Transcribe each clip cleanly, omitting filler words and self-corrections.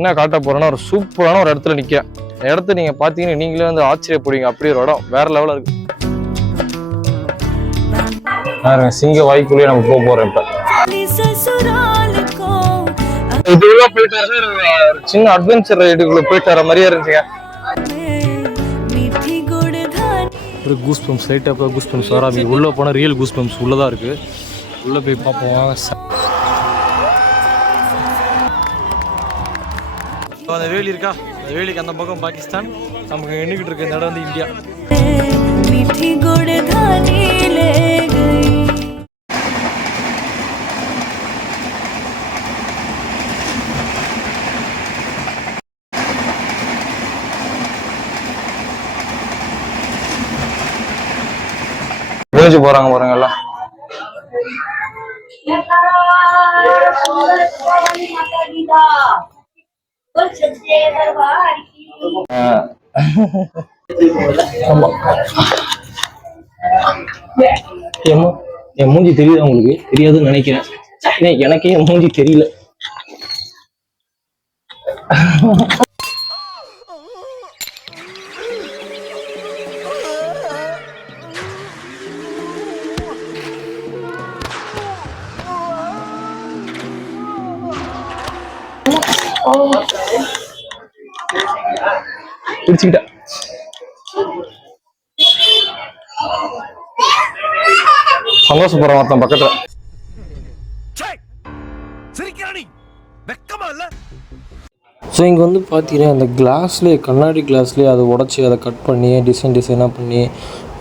என்ன காட்ட போறேன்னா ஒரு சூப்பரான ஒரு இடத்துல நிக்க. இடத்த நீங்க பாத்தீங்கன்னா நீங்களே வந்து ஆச்சரியப்படுவீங்க. அப்படி ஒரு இடம் வேற லெவலா இருக்கு. சிங்க வாய்க்குள்ளேயே நம்ம போக போறோம். இப்ப இதுல போயிட்டு சின்ன அட்வென்ச்சர் ரைடுக்குள்ள போயிட்டு வர மாதிரியே இருந்துச்சுங்க. ஒரு கூஸ் பம்ப்ஸ் லைட்டா போய் கூஸ் பம்ப்ஸ் வர உள்ள போனா ரியல் கூஸ் பம்ப்ஸ் உள்ளதா இருக்கு. உள்ள போய் பார்ப்போம். அந்த வேலி இருக்கா, அந்த வேலிக்கு அந்த பக்கம் பாகிஸ்தான், நமக்கு எண்ணிக்கிட்டு இருக்க இந்த இடம் வந்து இந்தியா. விழுந்து போறாங்க பாருங்க எல்லாம். என் மூஞ்சி தெரியுதா உங்களுக்கு? தெரியாதுன்னு நினைக்கிறேன். எனக்கே என் மூஞ்சி தெரியல. பிடிச்சுக்கிட்டா சந்தோஷப்படுற ஒருத்தன் பக்கத்துல. ஸோ இங்கே வந்து பார்த்தீங்கன்னா அந்த கிளாஸ்லேயே, கண்ணாடி கிளாஸ்லேயே அதை உடச்சி அதை கட் பண்ணி டிசைனாக பண்ணி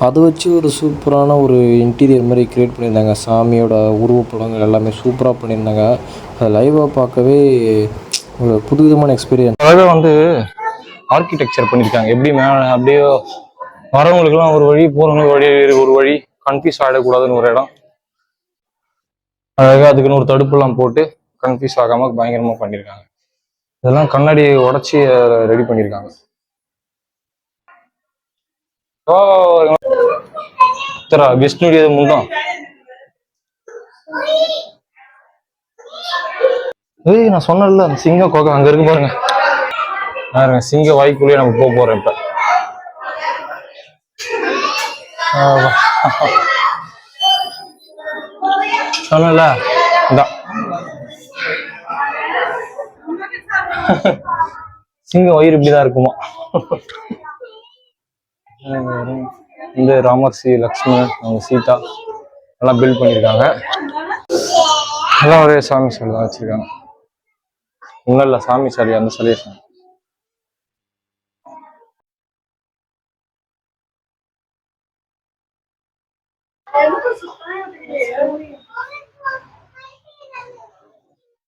அதை வச்சு ஒரு சூப்பரான ஒரு இன்டீரியர் மாதிரி க்ரியேட் பண்ணியிருந்தாங்க. சாமியோட உருவப்படங்கள் எல்லாமே சூப்பராக பண்ணியிருந்தாங்க. அதை லைவாக பார்க்கவே ஒரு புதுவிதமான எக்ஸ்பீரியன்ஸ். அதாவது வந்து ஆர்கிடெக்சர் பண்ணியிருக்காங்க. எப்படி மேலே அப்படியே வரவங்களுக்குலாம் ஒரு வழி, போகிறவங்களுக்கு ஒரு வழி, கன்ஃபியூஸ் ஆகிடக்கூடாதுன்னு ஒரு இடம். அழகாக அதுக்குன்னு ஒரு தடுப்புலாம் போட்டு கன்ஃபியூஸ் ஆகாமல் பயங்கரமாக பண்ணியிருக்காங்க. இதெல்லாம் கண்ணாடி உடச்சி ரெடி பண்ணியிருக்காங்க. விஷ்ணுடைய முன்தான். ஏய், நான் சொன்னேன்ல சிங்க கோகை அங்க இருக்கு பாருங்க. பாருங்க, சிங்க வாய்க்குள்ளேயே நம்ம போக போறோம் இப்ப. சொன்னல சிங்கம் வயிறு இப்படிதான் இருக்குமா. இந்த ராமர், லக்ஷ்மணன், அவங்க சீதா எல்லாம் பில்ட் பண்ணியிருக்காங்க. எல்லாம் ஒரே சாமி சிலை தான் வச்சிருக்காங்க. ஒன்றும் இல்லை, சாமி சிலை, அந்த சிலையை சாமி.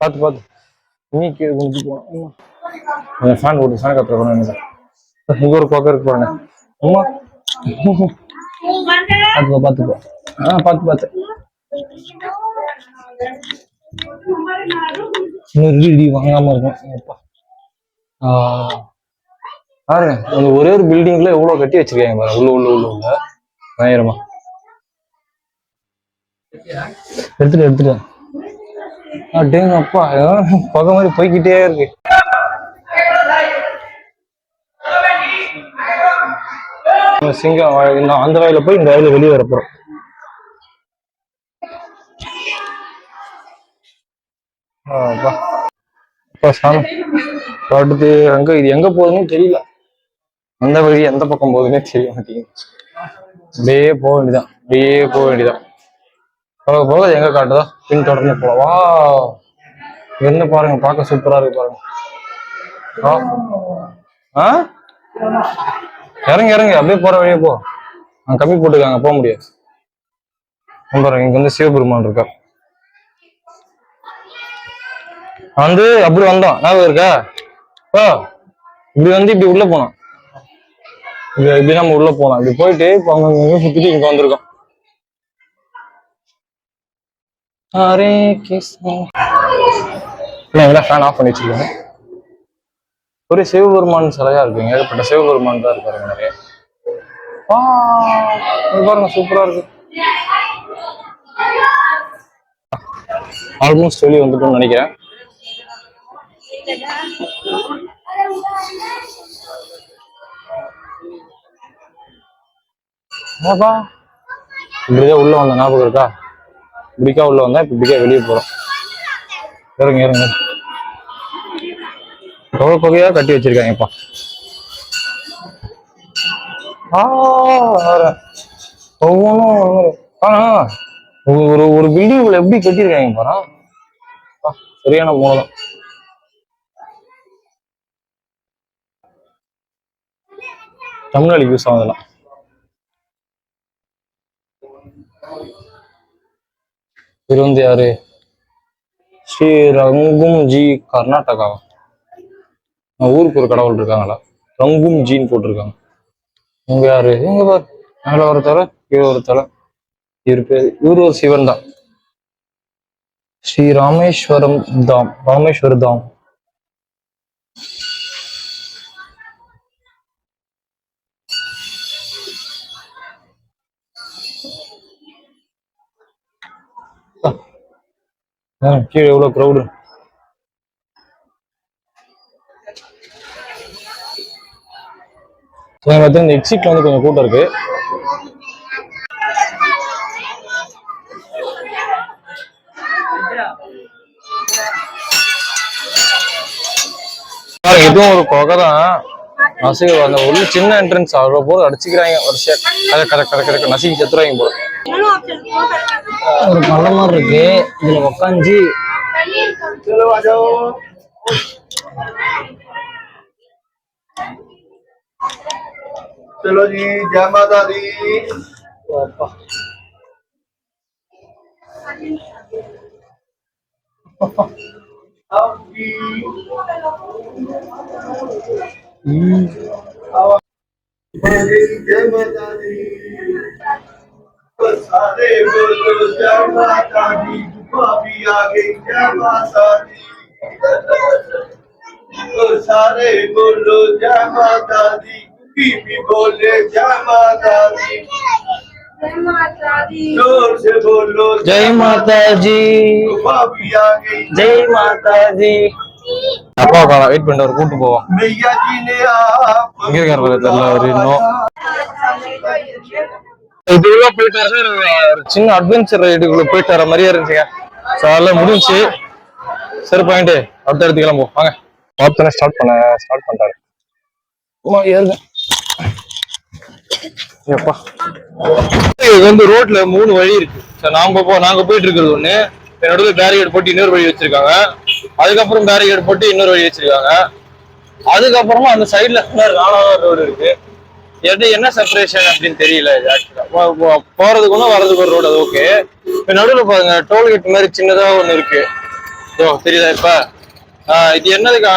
பார்த்து இன்னைக்கு போனோம். ஃபேன் போட்டு ஃபேன் கத்துற போனேன். இங்க ஒரு கோக்கை இருக்கு பாருங்க. அம்மா பார்த்துக்கோ. பார்த்து இடி வாங்காம இருக்கும். பாருங்க, அந்த ஒரே ஒரு பில்டிங்ல எவ்வளவு கட்டி வச்சிருக்காங்க பாருங்க. உள்ள பயங்கரமா எடுத்துட்டு டேங்க அப்பா, புகை மாதிரி போய்கிட்டே இருக்கு. சிங்கம் அந்த வயல போய் இந்த வயல வெளியே வரப்போறோம். அடுத்து அங்க இது எங்க போகுதுன்னு தெரியல. அந்த வழி எந்த பக்கம் போகுதுன்னே தெரிய மாட்டேங்குது. அப்படியே போக வேண்டியதான். போக எங்க காட்டுதோ பின் தொடர்ந்து போலவா. என்ன பாருங்க, பார்க்க சூப்பரா இருக்கு பாருங்க. இறங்க அப்படியே போற வழியே போ. கம்மி போட்டுக்காங்க, போக முடியாது. பாருங்க, இங்க வந்து சிவபெருமான் இருக்கா. வந்து அப்படி வந்தோம், ஞாபகம் இருக்கா? இப்படி வந்து இப்படி உள்ள போனோம். இப்படி நம்ம உள்ள போனோம். இப்படி போயிட்டு இப்போ அவங்க சுத்திட்டு இங்க வந்திருக்கோம். ஹரே கிருஷ்ணா. ஃபேன் ஆஃப் பண்ணி வச்சிருக்காங்க. ஒரே சிவபெருமான் சிலையா இருக்குங்க. ஏகப்பட்ட சிவபெருமான் தான் இருக்காருங்க நிறைய. பாருங்க, சூப்பரா இருக்கு. ஆல்மோஸ்ட் வெளியே வந்துட்டோம்னு நினைக்கிறேன். இப்படிதான் உள்ள வந்த ஞாபகம் இருக்கா? இப்படிக்கா உள்ள வந்தா இப்படிக்கா வெளியே போறோம். இறங்க இறங்க. தொகையா கட்டி வச்சிருக்காங்கப்பா. ஒவ்வொன்றும் ஒரு ஒரு பில்டிங் எப்படி கட்டியிருக்காங்க பாரா. சரியான மூலம். தமிழ்நாடு யூஸ் ஆகுதெல்லாம். இது வந்து யாரு? ஸ்ரீ ரங்கும் ஜி கர்நாடகா. ஊருக்கு ஒரு கடவுள் இருக்காங்களா? ரங்கும் ஜின்னு போட்டிருக்காங்க. இங்க யாரு? இங்க பாரு, மேல ஒரு தலை, கீழே ஒரு தலை. இவரு ஒரு சிவன் தான். ஸ்ரீ ராமேஸ்வரம் தாம், ராமேஸ்வர தாம். கீழே எவ்வளவு க்ரௌடு. இந்த எக்ஸிட்ல வந்து கொஞ்சம் கூட்டம் இருக்கு. இதுவும் ஒரு குகை தான். அந்த உள்ள சின்ன என்ட்ரன்ஸ் அவ்வளோ போது அடிச்சுக்கிறாங்க வருஷம். கரெக்ட் நசுக்கி செத்துறாங்க போல. ஒரு பள்ள மாதிரி இருக்கு, இதுல உக்காந்து चलो जी, जय माता दी। जय माता दी। सारे बोलो जय माता दी। भाभी आ गई, जय माता दी। सारे बोलो जय माता दी। बीबी बोले जय माता दी। जय माता दी। जोर से बोलो जय माता जी। भाभी आ गई, जय माता जी। அப்பா வெயிட் பண்ணிட்டு ஒரு கூட்டு போவோம். मैया जी ने आप இங்க இருக்காரு தெரியல ஒரு இன்னும். இதுல போயிட்டாரு. ஒரு சின்ன அட்வென்ச்சர் ரைடுக்குள்ள போயிட்டு வர மாதிரியே இருந்துச்சுங்க. அதெல்லாம் முடிஞ்சு சரி பாயிண்ட் அடுத்த இடத்துக்கு கிளம்புவோம் வாங்க. பார்த்தோன்னே ஸ்டார்ட் பண்ணிட்டாரு. ஏறுங்க. இது வந்து ரோட்ல 3 வழி இருக்கு. நாங்க போயிட்டு இருக்கிறது ஒண்ணு, நடுவில் பேரிகேட் போட்டு இன்னொரு வழி வச்சிருக்காங்க. அதுக்கப்புறம் பேரிகேட் போட்டு இன்னொரு வழி வச்சிருக்காங்க. அதுக்கப்புறமா அந்த சைட்ல ராணாவரம் ரோடு இருக்கு. என்ன செப்பரேஷன் அப்படின்னு தெரியல. இது ஆக்சுவலா போறதுக்கு ஒன்றும் வர்றதுக்கு ஒரு ரோடு, அது ஓகே. இப்ப நடுவில் பாருங்க டோல்கேட் மாதிரி சின்னதா ஒண்ணு இருக்கு. தெரியுதா இப்ப? இது என்னதுக்கு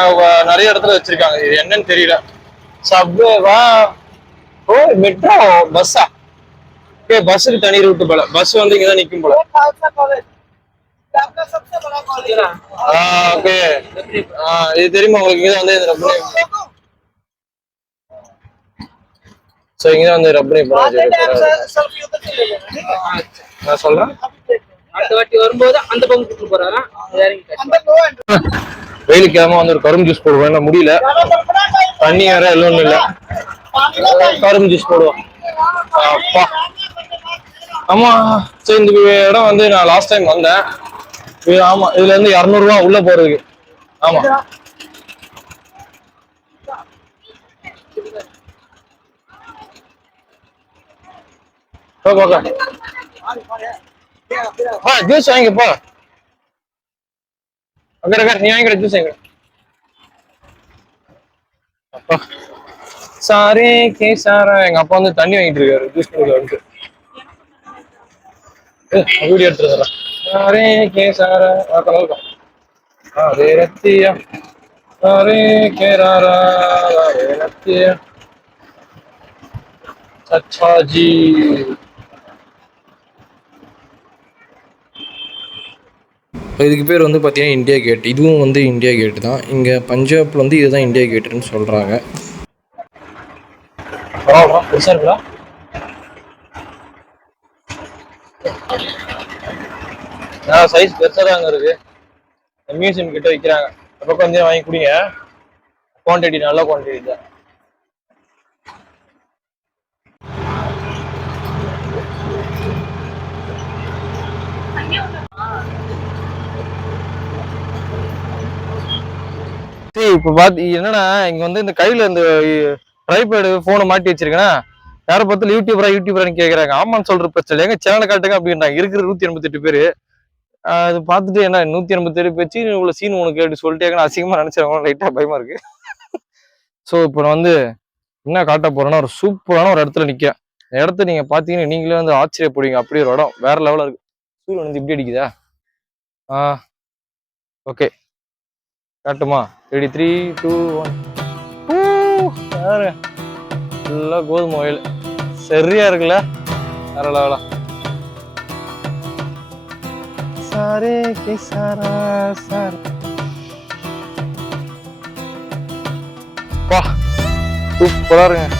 நிறைய இடத்துல வச்சிருக்காங்க, இது என்னன்னு தெரியல. சப்வேவா? ஓ மெட்ரோ பஸ்ஸா? ஓகே, பஸ்ஸுக்கு தனி ரூட்டு போல. பஸ் வந்து இங்கதான் நிக்கும் போல. ஓகே, இது தெரியுமா உங்களுக்கு? இங்கதான் வந்து இங்கதான் வந்து ரப்பனி நான் சொல்றேன். அடுத்த வாட்டி வரும்போது அந்த பக்கம் கூட்டு போறாரா? வெயிலுக்கு ஏமா வந்து ஒரு கரும்பு ஜூஸ் போடுவோம். முடியல, தண்ணி வேற எல்லாம் இல்ல. கரும்பு ஜூஸ் போடுவோம். அப்பா ஆமா. சரி, இந்த இடம் வந்து நான் லாஸ்ட் டைம் வந்தேன். ஆமா, இதுல இருந்து 200 ரூபா உள்ள போறதுக்கு. ஆமா, ஜூஸ் வாங்கிப்பா. நீ வாங்கிக்கிற ஜூஸ் வாங்கிக்கிற. அப்பா சாரே கே சாரா. எங்க அப்பா வந்து தண்ணி வாங்கிட்டு இருக்காரு ஜூஸ் குடிக்க. வீடியோ எடுத்துறா. சாரே கே சாரா array ரத்தியா array K Rara array ரத்தியா अच्छा जी. இதுக்கு பேர் வந்து பார்த்தீங்கன்னா இந்தியா கேட். இதுவும் வந்து இந்தியா கேட் தான். இங்கே பஞ்சாப்ல வந்து இதுதான் இந்தியா கேட்டுன்னு சொல்கிறாங்க. பெருசா இருக்குல்ல? சைஸ் பெருசா தான் இருக்கு. மியூசியம் கிட்ட வைக்கிறாங்க. இந்த பக்கம் வந்து வாங்கி குடிங்க, குவான்டிட்டி நல்ல குவான்டிட்டி தான். இப்ப என்னன்னா இங்க வந்து இந்த கையில இந்த ட்ரைபேடு போனை மாட்டி வச்சிருக்கேன்னா யாரை பார்த்தாலும் யூடியூபரான்னு கேக்குறாங்க. ஆமான்னு சொல்ற பிரச்சனை எங்க சேனல் காட்டுங்க அப்படின்றாங்க. இருக்கிற 188 பேரு. அது பார்த்துட்டு என்ன 187 பேச்சு இவ்வளவு சீன் உனக்கு அப்படி சொல்லிட்டே அசிங்கமா நினைச்சவங்க லைட்டா பயமா இருக்கு. ஸோ இப்போ நான் வந்து என்ன காட்ட போறேன்னா ஒரு சூப்பரான ஒரு இடத்துல நிற்கிறேன். இந்த இடத்த நீங்க பாத்தீங்கன்னா நீங்களே வந்து ஆச்சரியப்படுவீங்க. அப்படி ஒரு இடம் வேற லெவலா இருக்கு. சூரியன் வந்து இப்படி அடிக்குதா? ஓகே காட்டுமா? 3 3 2 1 யாரு ஃபுல்லா கோதுமை வயல் சரியா இருக்குல்ல, வேற லெவலா. சாரே கே சாரா சார் வா சூப்பரா இருங்க.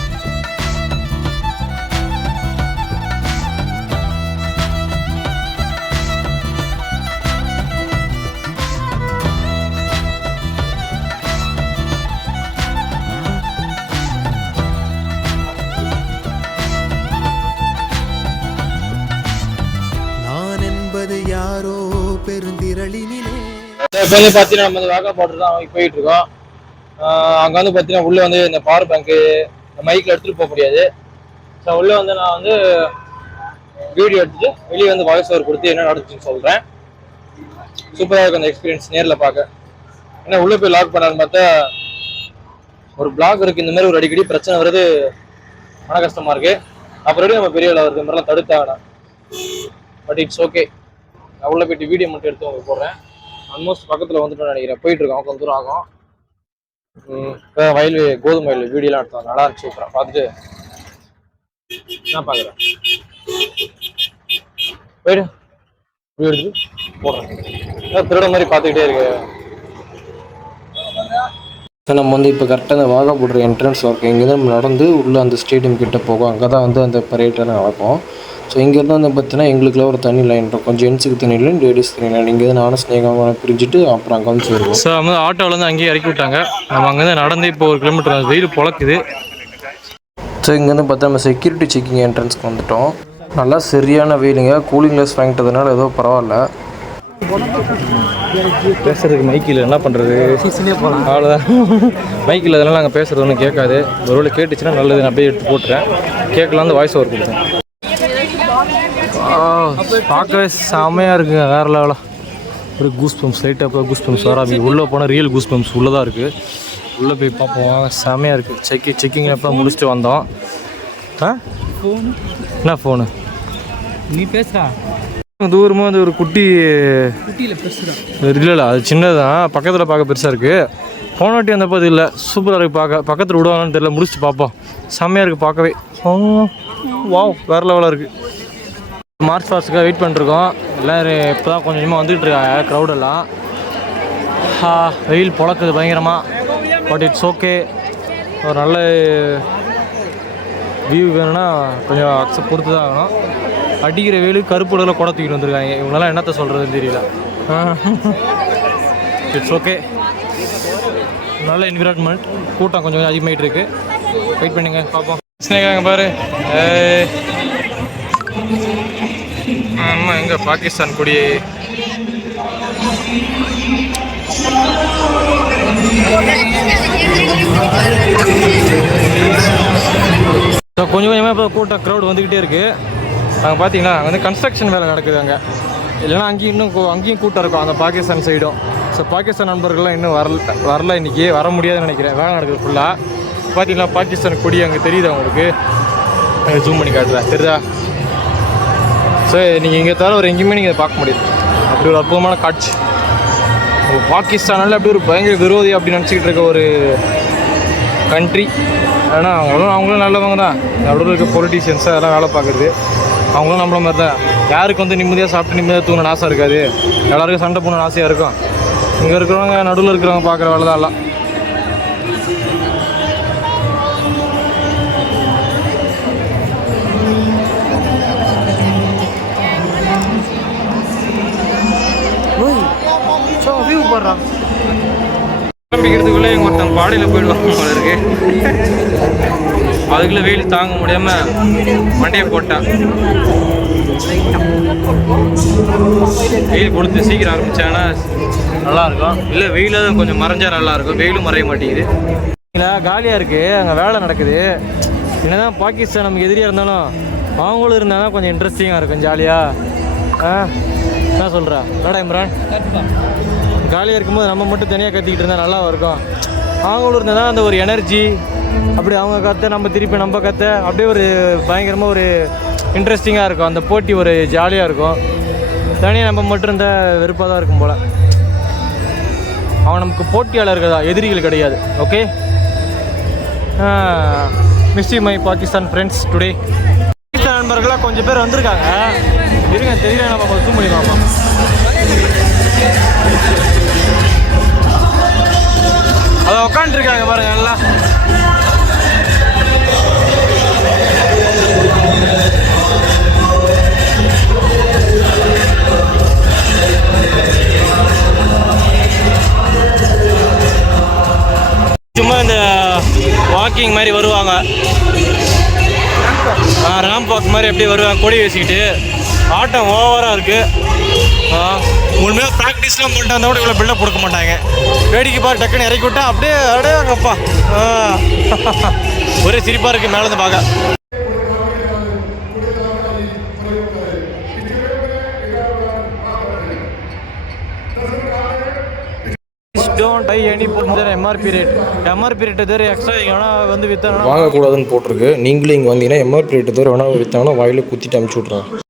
யாரோ பெருந்திரளினிலே இப்போ வந்து பார்த்தீங்கன்னா நம்ம வாகா பார்டர் தான் போயிட்டு இருக்கோம். அங்கே வந்து பார்த்தீங்கன்னா உள்ளே வந்து இந்த பவர் பேங்க்கு இந்த மைக்கில் எடுத்துகிட்டு போக முடியாது. ஸோ உள்ளே வந்து நான் வந்து வீடியோ எடுத்துட்டு வெளியே வந்து வாய்ஸ் ஓவர் கொடுத்து என்ன நடந்துச்சுன்னு சொல்கிறேன். சூப்பராக இருக்கும் அந்த எக்ஸ்பீரியன்ஸ் நேரில் பார்க்க. ஏன்னா உள்ளே போய் லாக் பண்ணான்னு பார்த்தா ஒரு பிளாக் இருக்குது. இந்த மாதிரி ஒரு அடிக்கடி பிரச்சனை வருது, மன கஷ்டமாக இருக்குது. அப்புறம் நம்ம பெரிய வருது இந்த மாதிரிலாம் தடுத்தாங்கண்ணா. But it's okay. நான் உள்ள போயிட்டு வீடியோ மட்டும் எடுத்து உங்களுக்கு போடுறேன். ஆல்மோஸ்ட் பக்கத்தில் வந்துட்டு நினைக்கிறேன். போயிட்டு இருக்கோம், கொஞ்சம் தூரம் ஆகும். வயல் கோதுமை வயல் வீடியோலாம் எடுத்தோம், நல்லா இருந்துச்சு. சூப்பராக பார்த்துட்டு நான் பார்க்குறேன். போயிடு வீடியோ எடுத்து போடுறேன். திருட மாதிரி பார்த்துக்கிட்டே இருக்கு. நம்ம வந்து இப்போ கரெக்டாக அந்த வாகா பார்டர் என்ட்ரன்ஸ் ஒர்க் இங்கேருந்து நம்ம நடந்து உள்ளே அந்த ஸ்டேடியம் கிட்டே போகும். அங்கே தான் வந்து அந்த பரேட்டெல்லாம் நடக்கும். ஸோ இங்கேருந்து வந்து பார்த்தீங்கன்னா எங்களுக்குலாம் ஒரு தனி லைன் இருக்கும். கொஞ்சம் ஜென்ஸுக்கு தனி லைன், லேடிஸ் தனி லைன். இங்கே தான் நானும் ஸ்னேகமாக பிரிஞ்சுட்டு அப்புறம் அங்கே வந்து சேருவோம். ஸோ வந்து ஆட்டோவில் வந்து அங்கேயே இறக்கி விட்டாங்க. நம்ம அங்கேருந்து நடந்து இப்போ 1 கிலோமீட்டர் வெயில் பொழக்குது. ஸோ இங்கேருந்து பார்த்தா நம்ம செக்யூரிட்டி செக்கிங் என்ட்ரன்ஸ்க்கு வந்துவிட்டோம். நல்லா சரியான வெயிலுங்க. கூலிங் கிளாஸ் வாங்கிட்டதுனால ஏதோ பரவாயில்ல. பேசுறதுக்கு மைக்கில் என்ன பண்ணுறது, அவ்வளோதான். மைக்கில் அதனால் நாங்கள் பேசுகிறது ஒன்றும் கேட்காது. ஒரு வேளை கேட்டுச்சுன்னா நல்லது, நான் அப்படியே எடுத்து போட்டுறேன். கேட்கலாம் வந்து வாய்ஸ் ஓவர் கொடுத்தேன். பார்க்கவே செம்மையாக இருக்குங்க, வேறு லெவலாக. ஒரு கூஸ் பம்ப்ஸ் லைட்டாக இப்போ கூஸ் பம்ப்ஸ் வராது. உள்ளே போனால் ரியல் கூஸ் பம்ப்ஸ் உள்ளே தான் இருக்குது. உள்ளே போய் பார்ப்போம், செம்மையாக இருக்குது. செக்கிங் எப்போ முடிச்சுட்டு வந்தோம். என்ன ஃபோனு நீ பேசுறா? தூரமாக வந்து ஒரு குட்டி இல்லை அது சின்னது தான், பக்கத்தில் பார்க்க பெருசாக இருக்குது. போன வாட்டி வந்தப்போ அது இல்லை. சூப்பராக இருக்குது பார்க்க. பக்கத்தில் விடுவாங்கன்னு தெரியல, முடிச்சுட்டு பார்ப்போம். செம்மையாக இருக்குது பார்க்கவே. வாவ் வேறு லெவலாக இருக்குது. மார்ச் ஃபாஸ்ட்டுக்காக வெயிட் பண்ணிருக்கோம். எல்லோரும் இப்போ தான் கொஞ்சம் கொஞ்சமாக வந்துகிட்டு இருக்காங்க க்ரௌடெல்லாம். வெயில் பொழக்குது பயங்கரமாக. But it's okay. ஒரு நல்ல வியூ வேணும்னா கொஞ்சம் அக்செப்ட் கொடுத்து தான் ஆகணும். அடிக்கிற வெயிலுக்கு கருப்புடல குடை தூக்கிட்டு வந்துருக்காங்க. இவங்களாம் என்னத்த சொல்கிறதுன்னு தெரியல. It's okay. நல்ல என்விரான்மெண்ட். கூட்டம் கொஞ்சம் அதிகமாகிட்டு இருக்கு. வெயிட் பண்ணுங்க பார்ப்போம். ஸ்னேகாங்க பாரு. ஆமாம், எங்கே பாகிஸ்தான் கொடி. கொஞ்சம் கொஞ்சமாக இப்போ கூட்டம் க்ரௌட் வந்துக்கிட்டே இருக்குது. அங்கே பார்த்தீங்களா, அங்கே வந்து கன்ஸ்ட்ரக்ஷன் வேலை நடக்குது அங்கே. இல்லைன்னா அங்கேயும் கூட்டம் இருக்கும் அந்த பாகிஸ்தான் சைடும். ஸோ பாகிஸ்தான் நண்பர்கள்லாம் இன்னும் வரல இன்றைக்கி. வர முடியாதுன்னு நினைக்கிறேன். வேலை நடக்குது ஃபுல்லாக. பார்த்தீங்களா பாகிஸ்தான் கொடி அங்கே தெரியுது அவங்களுக்கு. அங்கே ஜூம் பண்ணி காட்டுறேன், தெரியுதா? ஸோ நீங்கள் இங்கே தவிர ஒரு எங்கேயுமே நீங்கள் பார்க்க முடியாது. அப்படி ஒரு அற்புதமான காட்சி. பாகிஸ்தானில் அப்படி ஒரு பயங்கர விரோதி அப்படி நினச்சிக்கிட்டு இருக்க ஒரு கண்ட்ரி. ஏன்னா அவங்களும் நல்லவங்க தான். நடுவில் இருக்க பொலிட்டீஷியன்ஸாக அதெல்லாம் வேலை பார்க்குறது. அவங்களும் நம்மள மாதிரி தான். யாருக்கு வந்து நிம்மதியாக சாப்பிட்டு நிம்மதியாக தூங்கணும்னு ஆசை இருக்காது. எல்லாருக்கும் சண்டை போகணுன்னு ஆசையாக இருக்கும். இங்கே இருக்கிறவங்க நடுவில் இருக்கிறவங்க பார்க்குற வேலை தான் எல்லாம். வியூ போடுறான். ஆரம்பிக்கிறதுக்குள்ளே எங்கள் ஒருத்தன் பாடையில் போயிடுவாங்க போல இருக்கு. அதுக்குள்ளே வெயில் தாங்க முடியாமல் மண்டையை போட்டான். வெயில் கொடுத்து சீக்கிரம் ஆரம்பிச்சாங்கன்னா நல்லாயிருக்கும். இல்லை வெயிலாக கொஞ்சம் மறைஞ்சா நல்லாயிருக்கும். வெயிலும் மறைய மாட்டேங்குது. காலியாக இருக்குது, அங்கே வேலை நடக்குது. என்னதான் பாகிஸ்தான் நமக்கு எதிரியாக இருந்தாலும் அவங்களும் இருந்தால் தான் கொஞ்சம் இன்ட்ரெஸ்டிங்காக இருக்கும், ஜாலியாக. என்ன சொல்கிறா என்னடா இம்ரான்? காலியாக இருக்கும்போது நம்ம மட்டும் தனியாக கத்திக்கிட்டு இருந்தால் நல்லா இருக்கும். அவங்களும் இருந்தால் தான் அந்த ஒரு எனர்ஜி, அப்படி அவங்க கற்று நம்ம திருப்பி நம்ம கற்று அப்படியே ஒரு பயங்கரமாக ஒரு இன்ட்ரெஸ்டிங்காக இருக்கும். அந்த போட்டி ஒரு ஜாலியாக இருக்கும். தனியாக நம்ம மட்டும் இருந்தால் வெறுப்பாக தான் இருக்கும் போல். அவன் நமக்கு போட்டியாளர்கள் தான், எதிரிகள் கிடையாது. Okay, miss my Pakistan friends today. Pakistan நண்பர்களாக கொஞ்சம் பேர் வந்திருக்காங்க. இருங்க, தெரியல, நம்ம கொஞ்சம் ஜூம் பண்ணிக்கலாமா? அதை உட்காந்துருக்காங்க பாருங்க எல்லாம். சும்மா இந்த வாக்கிங் மாதிரி வருவாங்க, ராம் வாக் மாதிரி அப்படியே வருவாங்க, கொடி வச்சுக்கிட்டு. ஆட்டம் ஓவராக இருக்குது. உண்மையாக ப்ராக்டிஸ்லாம் பண்ணிட்டு வந்தால் கூட இவ்வளோ பில்டப் கொடுக்க மாட்டாங்க. வேடிக்கை பாரு, டக்குன்னு இறக்கி விட்டா அப்படியே அப்படியே வாங்கப்பா. ஒரே சிரிப்பாக இருக்குது மேலேருந்து பார்க்க. Don't buy any MRP rate. MRP rate தவிர எக்ஸ்ட்ரா எவனா வந்து விற்றாங்கன்னா வாங்கக்கூடாதுன்னு போட்டிருக்கு. நீங்களும் இங்கே வந்தீங்கன்னா எம்ஆர்பி ரேட்டு தவிர வேணா விற்றாங்கன்னா வாயில் குத்திட்டு அனுப்பிச்சி விட்றாங்க.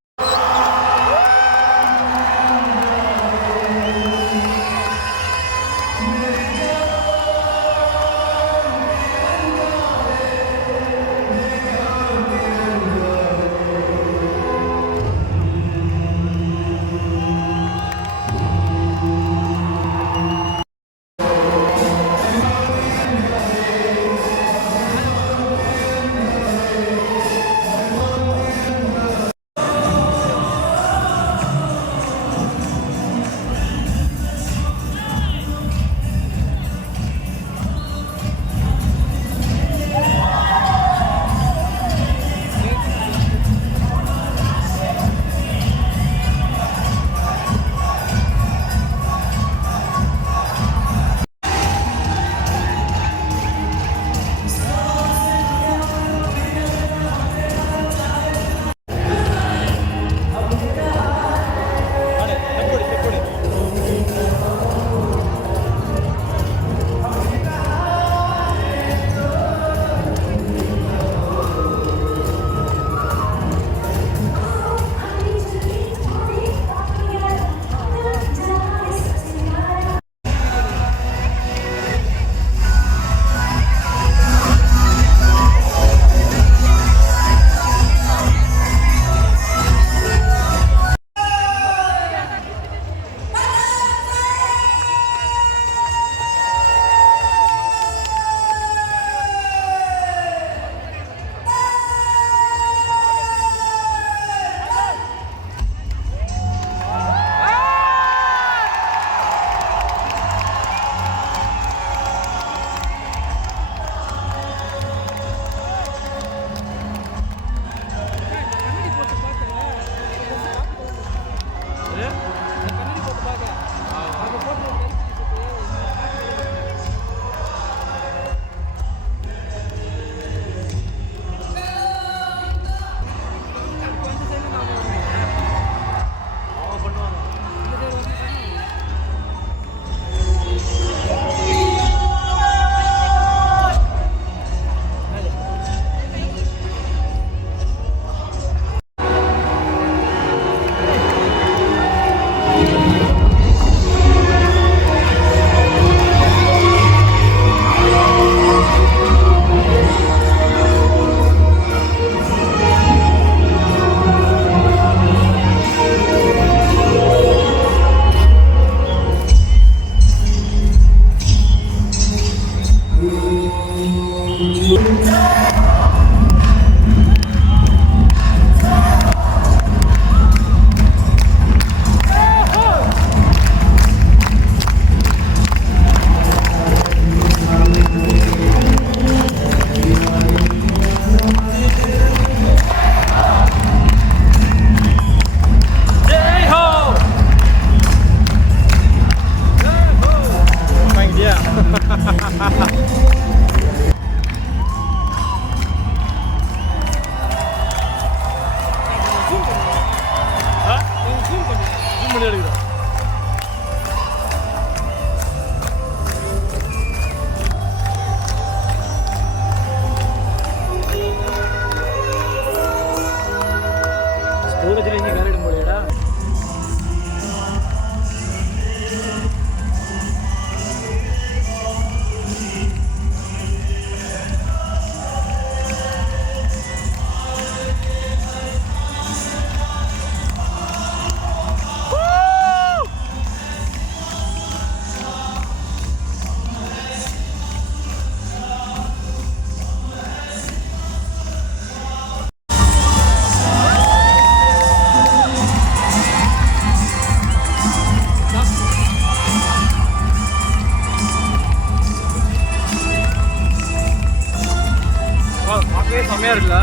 செம்மையா இருக்குல்ல.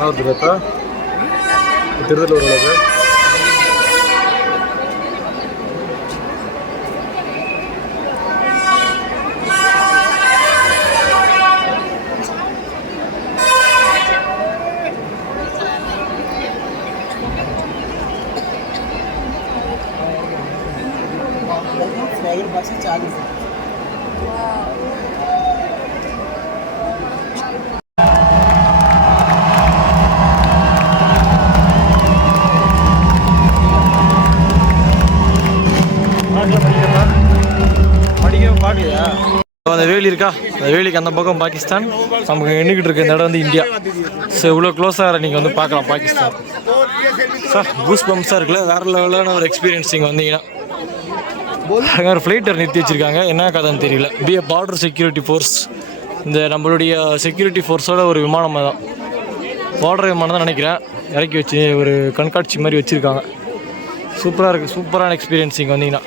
ಹೌದು ಗೊತ್ತಾ ತಿರುದಲ್ಲೂರು ಒಳಗೆ அந்த வேலி இருக்கா, அந்த வேலிக்கு அந்த பக்கம் பாகிஸ்தான், நமக்கு எண்ணிக்கிட்டு இருக்க இந்த இடம் வந்து இந்தியா. ஸோ இவ்வளோ க்ளோஸாக நீங்கள் வந்து பார்க்கலாம் பாகிஸ்தான். சார் கூஸ் பம்ப்ஸாக இருக்குல்ல, வேறு லெவலான ஒரு எக்ஸ்பீரியன்ஸ் இங்கே வந்தீங்கன்னா. அங்கே ஒரு ஃப்ளைட்டர் நிறுத்தி வச்சுருக்காங்க, என்ன கதைன்னு தெரியல. பார்டர் செக்யூரிட்டி ஃபோர்ஸ், இந்த நம்மளுடைய செக்யூரிட்டி ஃபோர்ஸோட ஒரு விமானம் தான், பார்டர் விமானம் தான் நினைக்கிறேன். இறக்கி வச்சு ஒரு கண்காட்சி மாதிரி வச்சுருக்காங்க. சூப்பராக இருக்குது, சூப்பரான எக்ஸ்பீரியன்ஸ் இங்கே வந்தீங்கன்னா.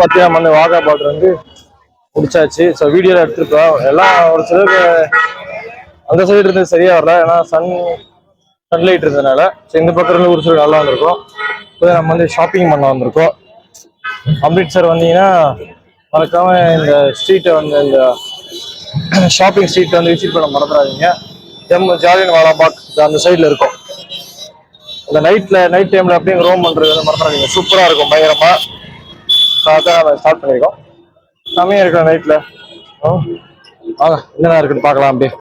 பார்த்தீங்கன்னா மண்ணு வாகா பார்டர் வந்து முடிச்சாச்சு. ஸோ வீடியோவில் எடுத்துருக்கோம். எல்லாம் ஒரு சிலருக்கு அந்த சைடு இருந்தது சரியாக வரல, ஏன்னா சன்லைட் இருந்ததுனால. ஸோ இந்த பக்கம் இருந்து ஒரு சில நல்லா வந்திருக்கும். இப்போ நம்ம வந்து ஷாப்பிங் பண்ண வந்திருக்கோம். அம்ரிட்சர் வந்தீங்கன்னா மறக்காம இந்த ஸ்ட்ரீட்டை வந்து இந்த ஷாப்பிங் ஸ்ட்ரீட் வந்து விசிட் பண்ண மறந்துடாதீங்க. ஜாலியன் வாலாபாக் அந்த சைடில் இருக்கும். இந்த நைட் டைம்ல அப்படியே ரோம் பண்றது வந்து மறந்துடாதீங்க. சூப்பராக இருக்கும் பயங்கரமா. அதான் நம்ம ஸ்டார்ட் பண்ணியிருக்கோம். செம்மையா இருக்கா நைட்ல. வாங்க என்னென்ன இருக்குன்னு பார்க்கலாம் அப்படியே.